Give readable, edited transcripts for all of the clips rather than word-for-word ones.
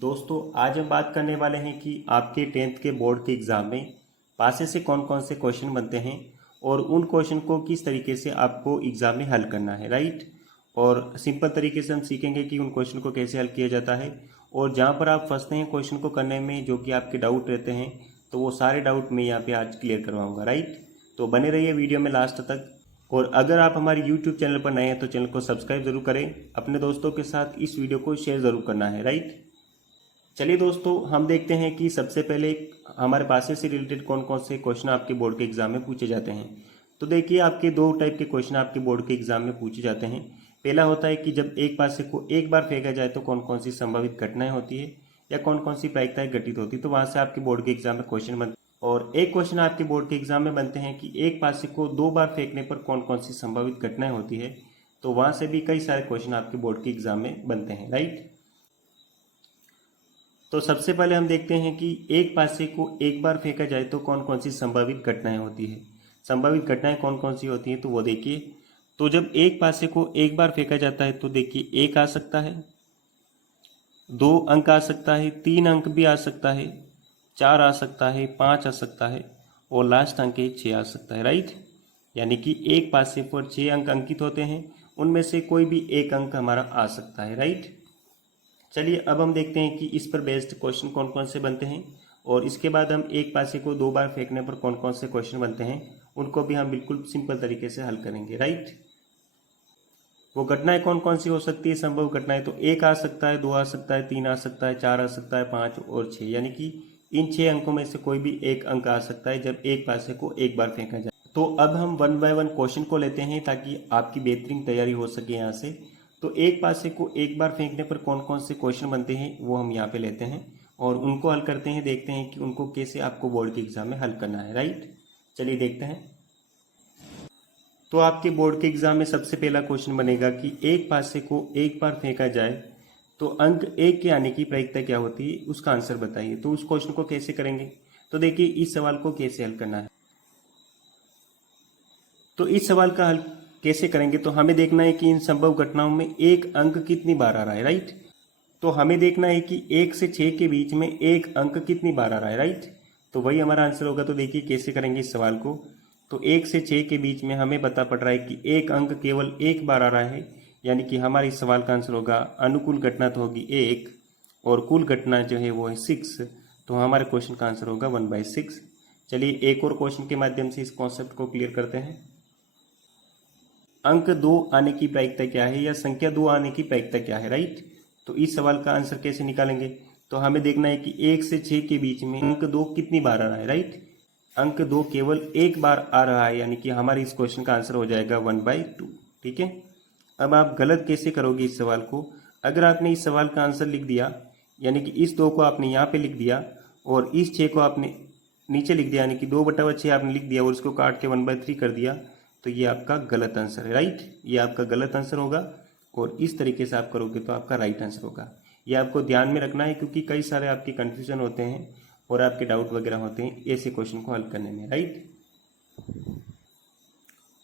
दोस्तों आज हम बात करने वाले हैं कि आपके 10th के बोर्ड के एग्ज़ाम में पासे से कौन कौन से क्वेश्चन बनते हैं और उन क्वेश्चन को किस तरीके से आपको एग्ज़ाम में हल करना है, राइट। और सिंपल तरीके से हम सीखेंगे कि उन क्वेश्चन को कैसे हल किया जाता है और जहाँ पर आप फंसते हैं क्वेश्चन को करने में, जो कि आपके डाउट रहते हैं, तो वो सारे डाउट मैं यहाँ पे आज क्लियर करवाऊँगा, राइट। तो बने रहिए वीडियो में लास्ट तक। और अगर आप हमारे यूट्यूब चैनल पर नए हैं तो चैनल को सब्सक्राइब जरूर करें, अपने दोस्तों के साथ इस वीडियो को शेयर ज़रूर करना है, राइट। चलिए दोस्तों, हम देखते हैं कि सबसे पहले हमारे पासे से रिलेटेड कौन कौन से क्वेश्चन आपके बोर्ड के एग्जाम में पूछे जाते हैं। तो देखिए, आपके दो टाइप के क्वेश्चन आपके बोर्ड के एग्जाम में पूछे जाते हैं। पहला होता है कि जब एक पासे को एक बार फेंका जाए तो कौन कौन सी संभावित घटनाएं होती है या कौन कौन सी प्रायिकताएं घटित होती है, तो वहां से आपके बोर्ड के एग्जाम में क्वेश्चन बनते हैं। और एक क्वेश्चन आपके बोर्ड के एग्जाम में बनते हैं कि एक पासे को दो बार फेंकने पर कौन कौन सी संभावित घटनाएं होती है, तो वहां से भी कई सारे क्वेश्चन आपके बोर्ड के एग्जाम में बनते हैं, राइट। तो सबसे पहले हम देखते हैं कि एक पासे को एक बार फेंका जाए तो कौन कौन सी संभावित घटनाएं होती है। संभावित घटनाएं कौन कौन सी होती हैं तो वो देखिए। तो जब एक पासे को एक बार फेंका जाता है तो देखिए, एक आ सकता है, 2 अंक आ सकता है, 3 अंक भी आ सकता है, 4 आ सकता है, 5 आ सकता है और लास्ट अंक 6 आ सकता है, राइट। यानी कि एक पासे पर 6 अंक अंकित होते हैं, उनमें से कोई भी एक अंक हमारा आ सकता है, राइट। चलिए अब हम देखते हैं कि इस पर बेस्ड क्वेश्चन कौन कौन से बनते हैं और इसके बाद हम एक पासे को दो बार फेंकने पर कौन कौन से क्वेश्चन बनते हैं उनको भी हम बिल्कुल सिंपल तरीके से हल करेंगे, राइट। वो घटनाएं कौन कौन सी हो सकती है संभव घटनाएं, तो एक आ सकता है, 2 आ सकता है, 3 आ सकता है, 4 आ सकता है, 5 और 6, यानी कि इन 6 अंकों में से कोई भी एक अंक आ सकता है जब एक पासे को एक बार फेंका जाए। तो अब हम 1 बाय 1 क्वेश्चन को लेते हैं ताकि आपकी बेहतरीन तैयारी हो सके यहाँ से। तो एक पासे को एक बार फेंकने पर कौन कौन से क्वेश्चन बनते हैं वो हम यहाँ पे लेते हैं और उनको हल करते हैं, देखते हैं कि उनको कैसे आपको बोर्ड के एग्जाम में हल करना है, राइट। चलिए देखते हैं। तो आपके बोर्ड के एग्जाम में सबसे पहला क्वेश्चन बनेगा कि एक पासे को एक बार फेंका जाए तो अंक एक के आने की प्रायिकता क्या होती है, उसका आंसर बताइए। तो उस क्वेश्चन को कैसे करेंगे, तो देखिए इस सवाल को कैसे हल करना है। तो इस सवाल का हल कैसे करेंगे, तो हमें देखना है कि इन संभव घटनाओं में एक अंक कितनी बार आ रहा है, राइट। तो हमें देखना है कि 1 से 6 के बीच में एक अंक कितनी बार आ रहा है, राइट। तो वही हमारा आंसर होगा। तो देखिए कैसे करेंगे इस सवाल को। तो 1 से 6 के बीच में हमें पता पड़ रहा है कि एक अंक केवल एक बार आ रहा है, यानी कि हमारे इस सवाल का आंसर होगा अनुकूल घटना तो होगी 1 और कुल घटना जो है वो है 6। तो हमारे क्वेश्चन का आंसर होगा 1/6। चलिए एक और क्वेश्चन के माध्यम से इस कॉन्सेप्ट को क्लियर करते हैं। अंक 2 आने की प्रायिकता क्या है या संख्या 2 आने की प्रायिकता क्या है, राइट। तो इस सवाल का आंसर कैसे निकालेंगे, तो हमें देखना है कि 1 से 6 के बीच में अंक 2 कितनी बार आ रहा है, राइट। अंक 2 केवल एक बार आ रहा है, यानी कि हमारे इस क्वेश्चन का आंसर हो जाएगा 1/2, ठीक है। अब आप गलत कैसे करोगे इस सवाल को, अगर आपने इस सवाल का आंसर लिख दिया, यानी कि इस 2 को आपने यहाँ पे लिख दिया और इस 6 को आपने नीचे लिख दिया, यानी कि 2/6 आपने लिख दिया और उसको काट के 1/3 कर दिया, तो ये आपका गलत आंसर है, राइट। ये आपका गलत आंसर होगा और इस तरीके से आप करोगे तो आपका राइट आंसर होगा। ये आपको ध्यान में रखना है क्योंकि कई सारे आपके कन्फ्यूजन होते हैं और आपके डाउट वगैरह होते हैं ऐसे क्वेश्चन को हल करने में, राइट।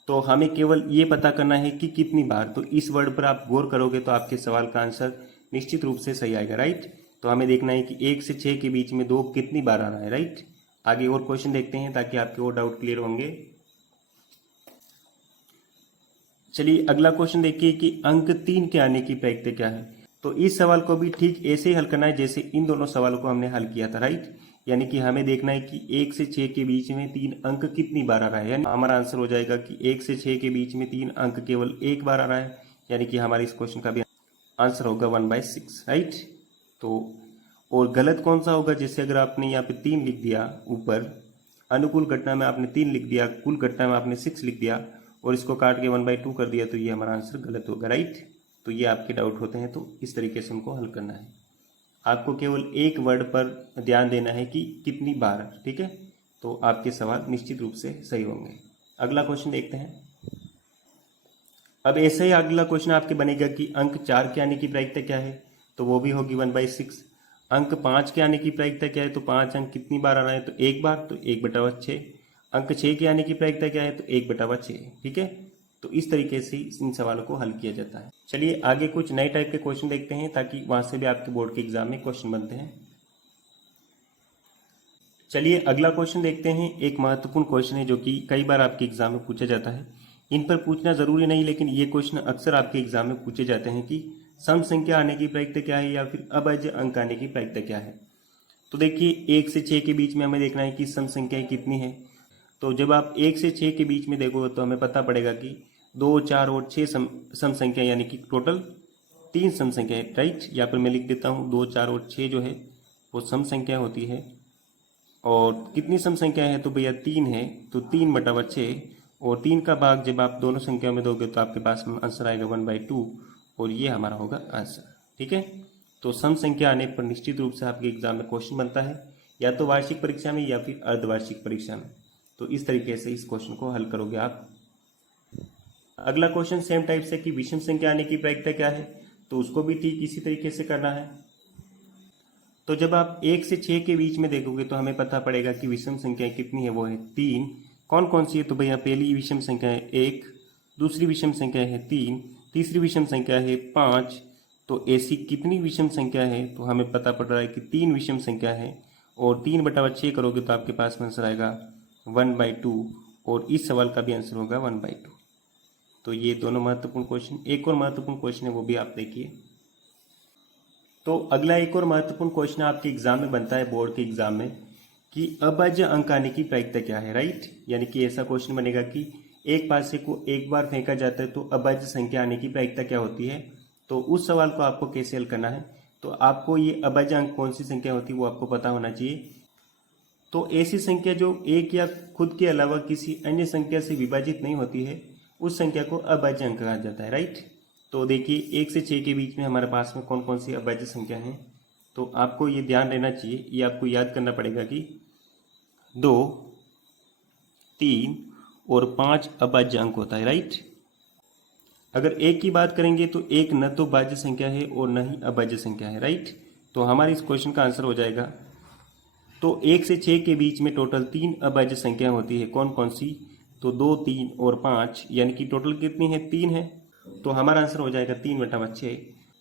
तो हमें केवल ये पता करना है कि कितनी बार, तो इस वर्ड पर आप गौर करोगे तो आपके सवाल का आंसर निश्चित रूप से सही आएगा, राइट। तो हमें देखना है कि 1 से 6 के बीच में 2 कितनी बार आ रहा है, राइट। आगे और क्वेश्चन देखते हैं ताकि आपके और डाउट क्लियर होंगे। चलिए अगला क्वेश्चन देखिए कि अंक 3 के आने की प्रायिकता क्या है। तो इस सवाल को भी ठीक ऐसे ही हल करना है जैसे इन दोनों सवालों को हमने हल किया था, राइट। यानी कि हमें देखना है कि 1 से 6 के बीच में 3 अंक कितनी बार आ रहा है, यानी हमारा आंसर हो जाएगा कि 1 से 6 के बीच में 3 अंक केवल एक बार आ रहा है, यानी कि हमारे इस क्वेश्चन का भी आंसर होगा 1/6, राइट। तो और गलत कौन सा होगा, जैसे अगर आपने यहाँ पे 3 लिख दिया ऊपर, अनुकूल घटना में आपने 3 लिख दिया, कुल घटना में आपने 6 लिख दिया और इसको काट के 1/2 कर दिया, तो ये हमारा आंसर गलत होगा, राइट। तो ये आपके डाउट होते हैं, तो इस तरीके से उनको हल करना है। आपको केवल एक वर्ड पर ध्यान देना है कि कितनी बार, ठीक है। तो आपके सवाल निश्चित रूप से सही होंगे। अगला क्वेश्चन देखते हैं। अब ऐसा ही अगला क्वेश्चन आपके बनेगा कि अंक 4 के आने की प्रायिकता क्या है, तो वो भी होगी 1/6। अंक 5 के आने की प्रायिकता क्या है, तो 5 अंक कितनी बार आ रहा है, तो एक बार, तो 1/6। अंक 6 के आने की प्रायिकता क्या है, तो 1/6, ठीक है। तो इस तरीके से इन सवालों को हल किया जाता है। चलिए आगे कुछ नए टाइप के क्वेश्चन देखते हैं ताकि वहां से भी आपके बोर्ड के एग्जाम में क्वेश्चन बनते हैं। चलिए अगला क्वेश्चन देखते हैं। एक महत्वपूर्ण क्वेश्चन है जो कि कई बार आपके एग्जाम में पूछा जाता है। इन पर पूछना जरूरी नहीं, लेकिन ये क्वेश्चन अक्सर आपके एग्जाम में पूछे जाते हैं कि सम संख्या आने की प्रायिकता क्या है या फिर अभाज्य अंक आने की प्रायिकता क्या है। तो देखिए 1 से 6 के बीच में हमें देखना है कि सम संख्याएं कितनी है। तो जब आप 1 से 6 के बीच में देखोगे तो हमें पता पड़ेगा कि 2, 4 और 6 सम संख्या, यानी कि टोटल 3 सम संख्या है, राइट। यहाँ पर मैं लिख देता हूँ 2, 4 और 6 जो है वो सम संख्या होती है। और कितनी सम संख्या है तो भैया 3 है, तो 3/6 और 3 का भाग जब आप दोनों संख्याओं में दोगे तो आपके पास में आंसर आएगा 1/2 और ये हमारा होगा आंसर। ठीक है, तो सम संख्या आने पर निश्चित रूप से आपके एग्जाम में क्वेश्चन बनता है, या तो वार्षिक परीक्षा में या फिर अर्धवार्षिक परीक्षा में। तो इस तरीके से इस क्वेश्चन को हल करोगे आप। अगला क्वेश्चन सेम टाइप से कि विषम संख्या आने की प्रायिकता क्या है, तो उसको भी ठीक इसी तरीके से करना है। तो जब आप 1 से 6 के बीच में देखोगे तो हमें पता पड़ेगा कि विषम संख्या कितनी है, वो है 3। कौन कौन सी है तो भैया पहली विषम संख्या है 1, दूसरी विषम संख्या है 3, तीसरी विषम संख्या है 5। तो ऐसी कितनी विषम संख्या है तो हमें पता पड़ रहा है कि 3 विषम संख्या है, और 3/6 करोगे तो आपके पास में आंसर आएगा 1/2 और इस सवाल का भी आंसर होगा 1/2। तो ये दोनों महत्वपूर्ण क्वेश्चन। एक और महत्वपूर्ण क्वेश्चन है वो भी आप देखिए। तो अगला एक और महत्वपूर्ण क्वेश्चन आपके एग्जाम में बनता है, बोर्ड के एग्जाम में, कि अभाज्य अंक आने की प्रायिकता क्या है, राइट। यानी कि ऐसा क्वेश्चन बनेगा कि एक पासे को एक बार फेंका जाता है तो अभाज्य संख्या आने की प्रायिकता क्या होती है। तो उस सवाल को आपको कैसे हल करना है, तो आपको ये अभाज्य अंक कौन सी संख्या होती है वो आपको पता होना चाहिए। तो ऐसी संख्या जो एक या खुद के अलावा किसी अन्य संख्या से विभाजित नहीं होती है उस संख्या को अभाज्य अंक कहा जाता है, राइट। तो देखिए 1 से 6 के बीच में हमारे पास में कौन कौन सी अभाज्य संख्या है, तो आपको ये ध्यान रहना चाहिए, ये आपको याद करना पड़ेगा कि 2, 3 और 5 अभाज्य अंक होता है, राइट। अगर एक की बात करेंगे तो एक न तो भाज्य संख्या है और न ही अभाज्य संख्या है, राइट। तो हमारे इस क्वेश्चन का आंसर हो जाएगा, तो 1 से 6 के बीच में टोटल 3 अभाज्य संख्या होती है। कौन कौन सी, तो 2, 3 और 5, यानी कि टोटल कितनी है 3 है। तो हमारा आंसर हो जाएगा 3/6।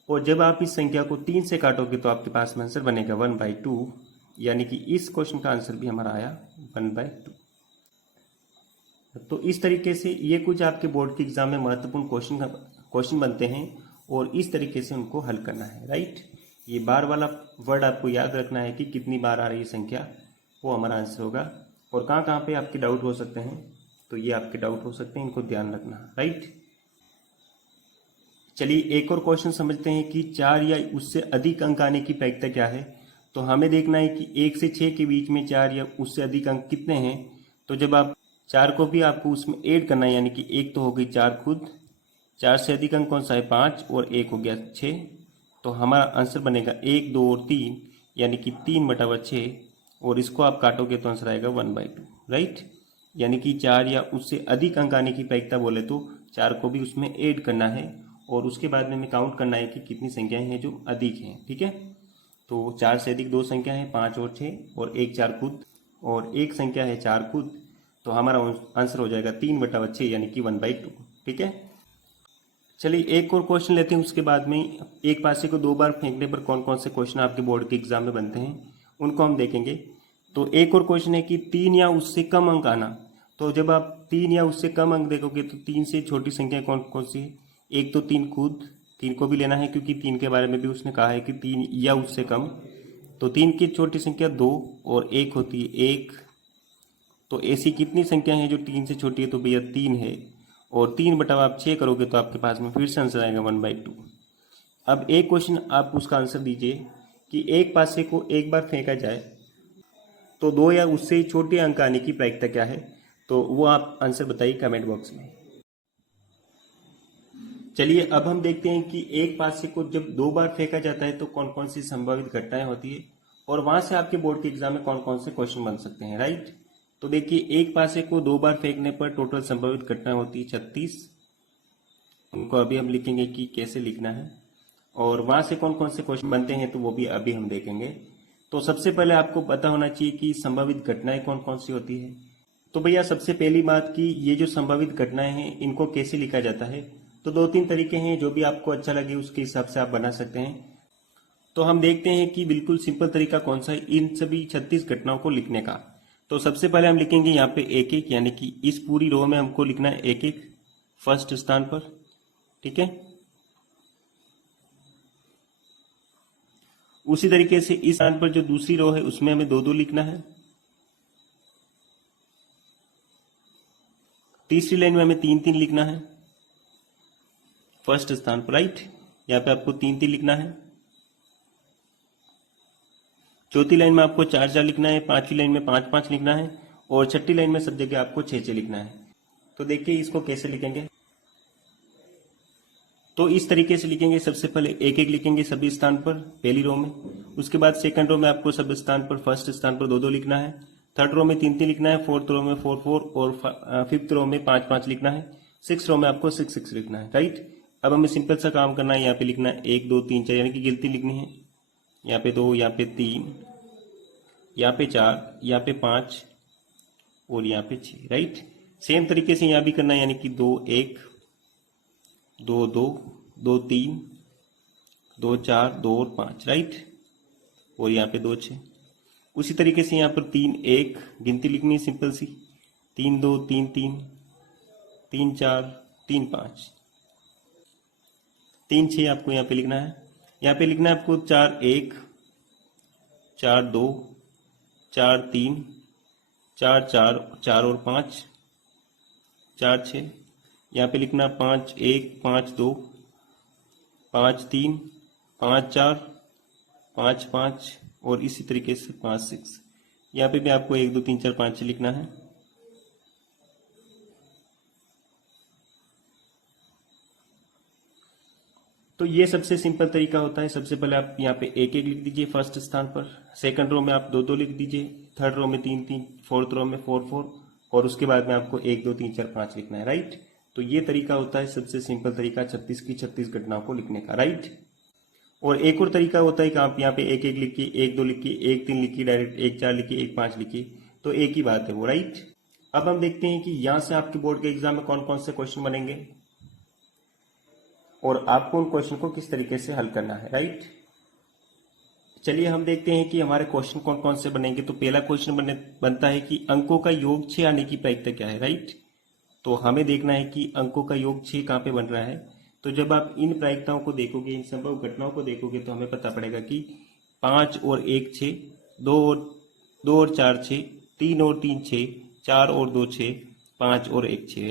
और जब आप इस संख्या को 3 से काटोगे तो आपके पास में आंसर बनेगा 1/2, यानी कि इस क्वेश्चन का आंसर भी हमारा आया 1/2। तो इस तरीके से ये कुछ आपके बोर्ड के एग्जाम में महत्वपूर्ण क्वेश्चन बनते हैं और इस तरीके से उनको हल करना है, राइट। ये बार वाला वर्ड आपको याद रखना है कि कितनी बार आ रही है संख्या, वो हमारा आंसर होगा। और कहाँ कहाँ पे आपके डाउट हो सकते हैं, तो ये आपके डाउट हो सकते हैं, इनको ध्यान रखना, राइट। चलिए एक और क्वेश्चन समझते हैं कि 4 या उससे अधिक अंक आने की प्रायिकता क्या है। तो हमें देखना है कि 1 से 6 के बीच में 4 या उससे अधिक अंक कितने हैं। तो जब आप 4 को भी आपको उसमें ऐड करना है, यानी कि एक तो हो गई 4 खुद, 4 से अधिक अंक कौन सा है 5, और एक हो गया 6। तो हमारा आंसर बनेगा 1, 2 और 3, यानी कि 3/6, और इसको आप काटोगे तो आंसर आएगा 1/2, राइट। यानी कि 4 या उससे अधिक अंक आने की प्रायिकता बोले तो 4 को भी उसमें ऐड करना है और उसके बाद में हमें काउंट करना है कि कितनी संख्याएं हैं जो अधिक हैं, ठीक है। तो 4 से अधिक 2 संख्या है 5 और 6, और एक 4 खुद, और एक संख्या है 4 खुद। तो हमारा आंसर हो जाएगा 3/6, यानी कि 1/2, ठीक है। चलिए एक और क्वेश्चन लेते हैं, उसके बाद में एक पासे को 2 बार फेंकने पर कौन कौन से क्वेश्चन आपके बोर्ड के एग्जाम में बनते हैं उनको हम देखेंगे। तो एक और क्वेश्चन है कि 3 या उससे कम अंक आना। तो जब आप 3 या उससे कम अंक देखोगे तो 3 से छोटी संख्या कौन कौन सी है। एक तो 3 खुद, 3 को भी लेना है क्योंकि 3 के बारे में भी उसने कहा है कि 3 या उससे कम। तो 3 की छोटी संख्या 2 और एक होती है 1। तो ऐसी कितनी संख्या है जो 3 से छोटी है, तो भैया 3 है। और 3/6 करोगे तो आपके पास में फिर से आंसर आएगा 1/2। अब एक क्वेश्चन आप उसका आंसर दीजिए कि एक पासे को एक बार फेंका जाए तो 2 या उससे छोटे अंक आने की प्रायिकता क्या है। तो वो आप आंसर बताइए कमेंट बॉक्स में। चलिए अब हम देखते हैं कि एक पासे को जब 2 बार फेंका जाता है तो कौन कौन सी संभावित घटनाएं होती है और वहां से आपके बोर्ड के एग्जाम में कौन कौन से क्वेश्चन बन सकते हैं, राइट। तो देखिए एक पासे को 2 बार फेंकने पर टोटल संभावित घटनाएं होती है 36। उनको अभी हम लिखेंगे कि कैसे लिखना है, और वहां से कौन कौन से क्वेश्चन बनते हैं तो वो भी अभी हम देखेंगे। तो सबसे पहले आपको पता होना चाहिए कि संभावित घटनाएं कौन कौन सी होती है। तो भैया सबसे पहली बात कि ये जो संभावित घटनाएं हैं इनको कैसे लिखा जाता है, तो 2-3 तरीके हैं, जो भी आपको अच्छा लगे उसके हिसाब से आप बना सकते हैं। तो हम देखते हैं कि बिल्कुल सिंपल तरीका कौन सा है इन सभी 36 घटनाओं को लिखने का। तो सबसे पहले हम लिखेंगे यहाँ पे एक एक, यानी कि इस पूरी रो में हमको लिखना है एक एक फर्स्ट स्थान पर, ठीक है। उसी तरीके से इस स्थान पर जो दूसरी रो है उसमें हमें दो दो लिखना है। तीसरी लाइन में हमें तीन तीन लिखना है फर्स्ट स्थान पर, राइट। यहाँ पे आपको तीन तीन लिखना है। चौथी लाइन में आपको चार चार लिखना है, पांचवी लाइन में पांच पांच लिखना है, और छठी लाइन में सब जगह आपको छह छह लिखना है। तो देखिए इसको कैसे लिखेंगे। तो इस तरीके से लिखेंगे, सबसे पहले एक एक लिखेंगे सभी स्थान पर पहली रो में। उसके बाद सेकंड रो में आपको सब स्थान पर फर्स्ट स्थान पर दो दो लिखना है। थर्ड रो में तीन तीन लिखना है, फोर्थ रो में फोर फोर, और फिफ्थ रो में पांच पांच लिखना है। सिक्स रो में आपको सिक्स सिक्स लिखना है, राइट। अब हमें सिंपल सा काम करना है, यहाँ पे लिखना है एक दो तीन चार, यानी कि गिनती लिखनी है। यहाँ पे दो, यहाँ पे तीन, यहाँ पे चार, यहाँ पे पांच, और यहाँ पे छह, राइट। सेम तरीके से यहाँ भी करना है, यानी कि दो एक, दो दो, दो तीन, दो चार, दो और पांच, राइट। और यहाँ पे दो छह। उसी तरीके से यहाँ पर तीन एक, गिनती लिखनी है सिंपल सी, तीन दो तीन तीन, तीन चार तीन पांच, तीन छह आपको यहाँ पे लिखना है। यहाँ पे लिखना है आपको चार एक, चार दो, चार तीन, चार चार, चार और पांच, चार छः। यहाँ पे लिखना पाँच एक, पाँच दो, पाँच तीन, पाँच चार, पाँच पाँच, और इसी तरीके से पाँच सिक्स। यहाँ पे भी आपको एक दो तीन चार पाँच छः लिखना है। तो ये सबसे सिंपल तरीका होता है। सबसे पहले आप यहाँ पे एक एक लिख दीजिए फर्स्ट स्थान पर, सेकंड रो में आप दो दो लिख दीजिए, थर्ड रो में तीन तीन, फोर्थ रो में फोर फोर, और उसके बाद में आपको एक दो तीन चार पांच लिखना है, राइट। तो ये तरीका होता है सबसे सिंपल तरीका 36 की 36 घटनाओं को लिखने का, राइट। और एक और तरीका होता है कि आप यहाँ पे एक एक लिखिए, एक दो लिखिए, एक तीन लिखिए, डायरेक्ट एक चार लिखिए, एक पांच लिखिए, तो एक ही बात है वो, राइट। अब हम देखते हैं कि यहाँ से आपके बोर्ड के एग्जाम में कौन कौन से क्वेश्चन बनेंगे और आपको उन क्वेश्चन को किस तरीके से हल करना है, राइट। चलिए हम देखते हैं कि हमारे क्वेश्चन कौन कौन से बनेंगे। तो पहला क्वेश्चन बनता है कि अंकों का योग 6 आने की प्रायिकता क्या है, राइट। तो हमें देखना है कि अंकों का योग 6 कहाँ पे बन रहा है। तो जब आप इन प्रायिकताओं को देखोगे, इन संभव घटनाओं को देखोगे, तो हमें पता पड़ेगा कि 5 और 1 6, 2 और 4 6, 3 और 3 6, 4 और 2 6, 5 और 1 6,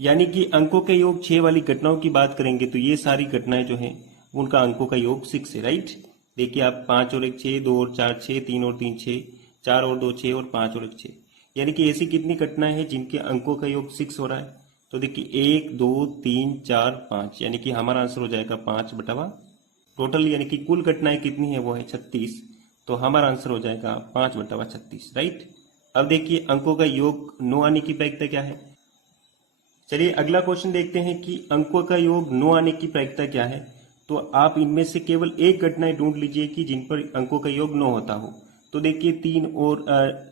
यानी कि अंकों के योग 6 वाली घटनाओं की बात करेंगे तो ये सारी घटनाएं जो हैं उनका अंकों का योग 6 है, राइट। देखिए आप 5 और 1 6, 2 और 4 6, 3 और 3 6, 4 और 2 6, और 5 और 1 6, यानी कि ऐसी कितनी घटनाएं हैं जिनके अंकों का योग 6 हो रहा है। तो देखिए 1 2 3 4 5, यानी कि हमारा आंसर हो जाएगा 5/, टोटल यानी कि कुल घटनाएं कितनी है वो है 36, तो हमारा आंसर हो जाएगा 5/36, राइट। अब देखिए अंकों का योग 9 आने की प्रायिकता क्या है। चलिए अगला क्वेश्चन देखते हैं कि अंकों का योग 9 आने की प्रायिकता क्या है। तो आप इनमें से केवल एक घटनाएं ढूंढ लीजिए कि जिन पर अंकों का योग 9 होता हो। तो देखिए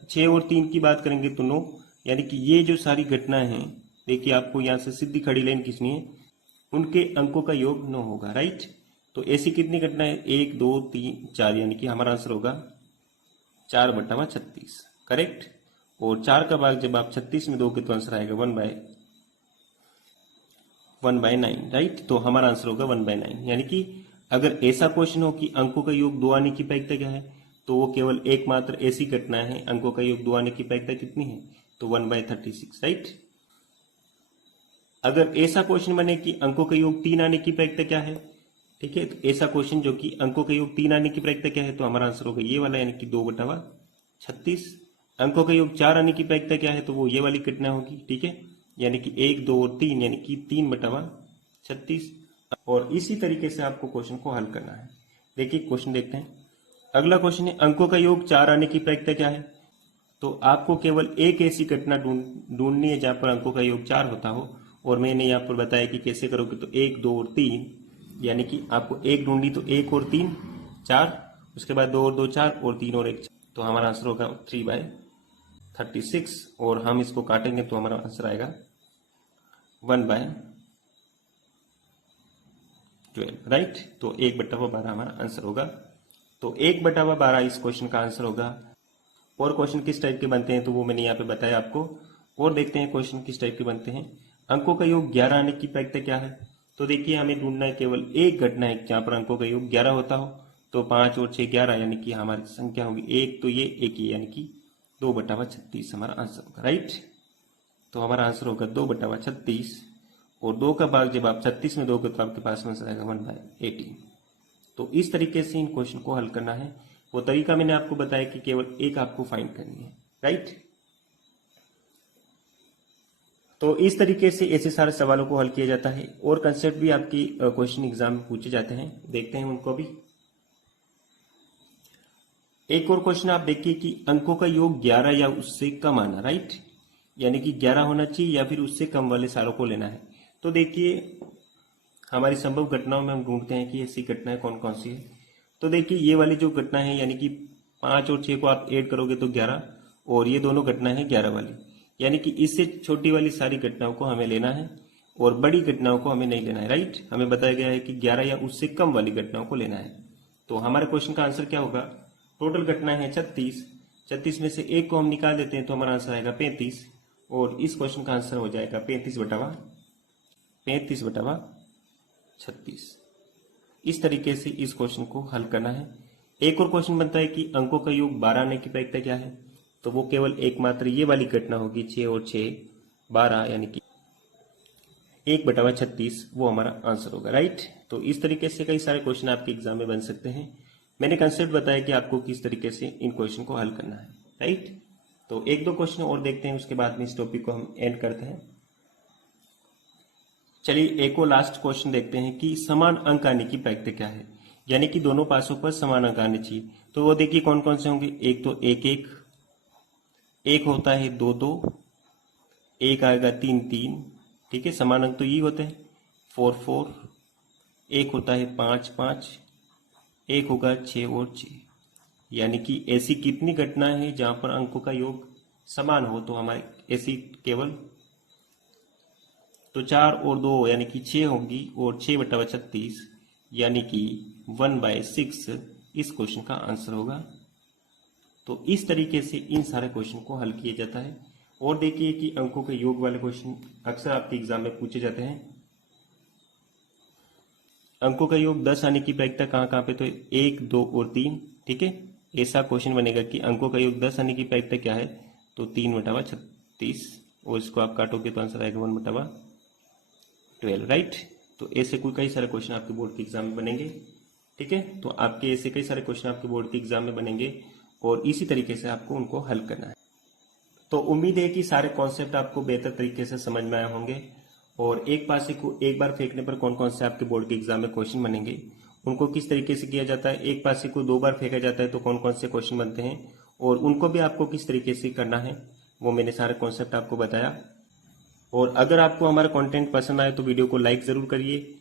6 और 3 की बात करेंगे तो 9, यानी कि ये जो सारी घटनाएं हैं, देखिए आपको यहाँ से सीधी खड़ी लाइन खींचनी है, उनके अंकों का योग 9 होगा, राइट। तो ऐसी कितनी घटनाएं 1 2 3 4, यानी कि हमारा आंसर होगा 4/36, करेक्ट। और 4 का भाग जब आप 36 में दोगे तो आंसर आएगा 1/9, राइट। तो हमारा आंसर होगा 1/9, यानी कि अगर ऐसा क्वेश्चन हो कि अंकों का योग 2 आने की प्रायिकता क्या है, तो वो केवल एकमात्र ऐसी घटना है। अंकों का योग 2 आने की प्रायिकता कितनी है, तो 1/36, राइट। अगर ऐसा क्वेश्चन बने कि अंकों का योग 3 आने की प्रायिकता क्या है, ठीक है, तो ऐसा क्वेश्चन जो कि अंकों का योग 3 आने की प्रायिकता क्या है, तो हमारा आंसर होगा ये वाला, यानी कि 2/36। अंकों का योग 4 आने की प्रायिकता क्या है, तो वो ये वाली घटना होगी, ठीक है, यानी कि 1 2 और 3, यानी कि 3/36। और इसी तरीके से आपको क्वेश्चन को हल करना है। देखिए क्वेश्चन देखते हैं। अगला क्वेश्चन है अंकों का योग 4 आने की प्रायिकता क्या है। तो आपको केवल एक ऐसी घटना ढूंढनी है जहां पर अंकों का योग 4 होता हो, और मैंने यहाँ पर बताया कि कैसे करोगे। तो 1 2 और 3, यानी कि आपको एक ढूंढनी, तो 1 और 3 4, उसके बाद 2 और 2 4, और 3 और 1 4, तो हमारा आंसर होगा 36 और हम इसको काटेंगे तो हमारा आंसर आएगा 1/12, राइट। तो 1/12 हमारा आंसर होगा। तो 1/12 इस क्वेश्चन का आंसर होगा। और क्वेश्चन किस टाइप के बनते हैं तो वो मैंने यहाँ पे बताया आपको। और देखते हैं क्वेश्चन किस टाइप के बनते हैं। अंकों का योग 11 आने की प्रायिकता क्या है? तो देखिए हमें ढूंढना है केवल एक घटना है जहां पर अंकों का योग 11 होता हो। तो 5 और 6 11, यानी कि हमारी संख्या होगी एक, तो ये एक ही, यानी कि 2/36 हमारा आंसर होगा, राइट। तो हमारा आंसर होगा 2/36 और 2 का भाग जब आप 36 में दोगे तो आपके पास आंसर आएगा 1/18। तो इस तरीके से इन क्वेश्चन को हल करना है। वो तरीका मैंने आपको बताया कि केवल एक आपको फाइंड करनी है, राइट। तो इस तरीके से ऐसे सारे सवालों को हल किया जाता है। और कंसेप्ट भी आपकी क्वेश्चन एग्जाम में पूछे जाते हैं, देखते हैं उनको भी। एक और क्वेश्चन आप देखिए कि अंकों का योग 11 या उससे कम आना, राइट। यानी कि 11 होना चाहिए या फिर उससे कम वाले सारों को लेना है। तो देखिए हमारी संभव घटनाओं में हम ढूंढते हैं कि ऐसी घटनाएं कौन कौन सी है। तो देखिए ये वाली जो घटना है, यानी कि 5 और 6 को आप ऐड करोगे तो 11, और ये दोनों घटना है 11 वाली, यानी कि इससे छोटी वाली सारी घटनाओं को हमें लेना है और बड़ी घटनाओं को हमें नहीं लेना है, राइट। हमें बताया गया है कि 11 या उससे कम वाली घटनाओं को लेना है। तो हमारे क्वेश्चन का आंसर क्या होगा? टोटल घटना है 36, 36 में से एक को हम निकाल देते हैं तो हमारा आंसर आएगा 35, और इस क्वेश्चन का आंसर हो जाएगा 35/36। इस तरीके से इस क्वेश्चन को हल करना है। एक और क्वेश्चन बनता है कि अंकों का योग 12 आने की प्रायिकता क्या है? तो वो केवल एकमात्र ये वाली घटना होगी, 6 और 6 12, यानी कि 1/36 वो हमारा आंसर होगा, राइट। तो इस तरीके से कई सारे क्वेश्चन आपके एग्जाम में बन सकते हैं। मैंने कंसेप्ट बताया कि आपको किस तरीके से इन क्वेश्चन को हल करना है, राइट। तो एक दो क्वेश्चन और देखते हैं, उसके बाद में इस टॉपिक को हम एंड करते हैं। चलिए एक और लास्ट क्वेश्चन देखते हैं कि समान अंक आने की प्रायिकता क्या है? यानी कि दोनों पासों पर समान अंक आने चाहिए। तो वो देखिए कौन कौन से होंगे। एक तो 1 1 होता है 2 2, एक आएगा 3 3, ठीक है, समान अंक तो यही होते हैं। 4 4, एक होता है 5 5, एक होगा 6 और 6। यानी कि ऐसी कितनी घटना है जहां पर अंकों का योग समान हो? तो हमारे ऐसी केवल तो 4 और 2 यानी कि 6 होगी, और 6/36 यानी कि 1/6 इस क्वेश्चन का आंसर होगा। तो इस तरीके से इन सारे क्वेश्चन को हल किया जाता है। और देखिए कि अंकों के योग वाले क्वेश्चन अक्सर आपके एग्जाम में पूछे जाते हैं। अंकों का योग 10 आने की प्रायिकता कहाँ पे? तो 1 2 और 3, ठीक है। ऐसा क्वेश्चन बनेगा कि अंकों का योग 10 आने की प्रायिकता क्या है? तो 3/36, और इसको आप काटोगे तो आंसर आएगा 1/12, राइट। तो ऐसे कोई कई सारे क्वेश्चन आपके बोर्ड के एग्जाम में बनेंगे, ठीक है। तो आपके ऐसे कई सारे क्वेश्चन आपके बोर्ड के एग्जाम में बनेंगे और इसी तरीके से आपको उनको हल करना है। तो उम्मीद है कि सारे कॉन्सेप्ट आपको बेहतर तरीके से समझ में आए होंगे, और एक पासे को एक बार फेंकने पर कौन कौन से आपके बोर्ड के एग्जाम में क्वेश्चन बनेंगे, उनको किस तरीके से किया जाता है, एक पासे को 2 बार फेंका जाता है तो कौन कौन से क्वेश्चन बनते हैं, और उनको भी आपको किस तरीके से करना है, वो मैंने सारे कॉन्सेप्ट आपको बताया। और अगर आपको हमारा कंटेंट पसंद आए तो वीडियो को लाइक जरूर करिए,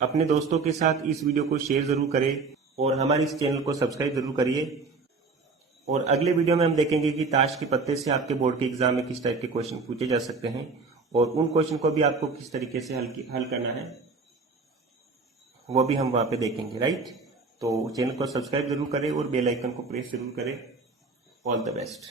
अपने दोस्तों के साथ इस वीडियो को शेयर जरूर करें, और हमारे इस चैनल को सब्सक्राइब जरूर करिए। और अगले वीडियो में हम देखेंगे कि ताश के पत्ते से आपके बोर्ड के एग्जाम में किस टाइप के क्वेश्चन पूछे जा सकते हैं, और उन क्वेश्चन को भी आपको किस तरीके से हल करना है वो भी हम वहां पे देखेंगे, राइट। तो चैनल को सब्सक्राइब जरूर करें और बेल आइकन को प्रेस जरूर करें। All the best.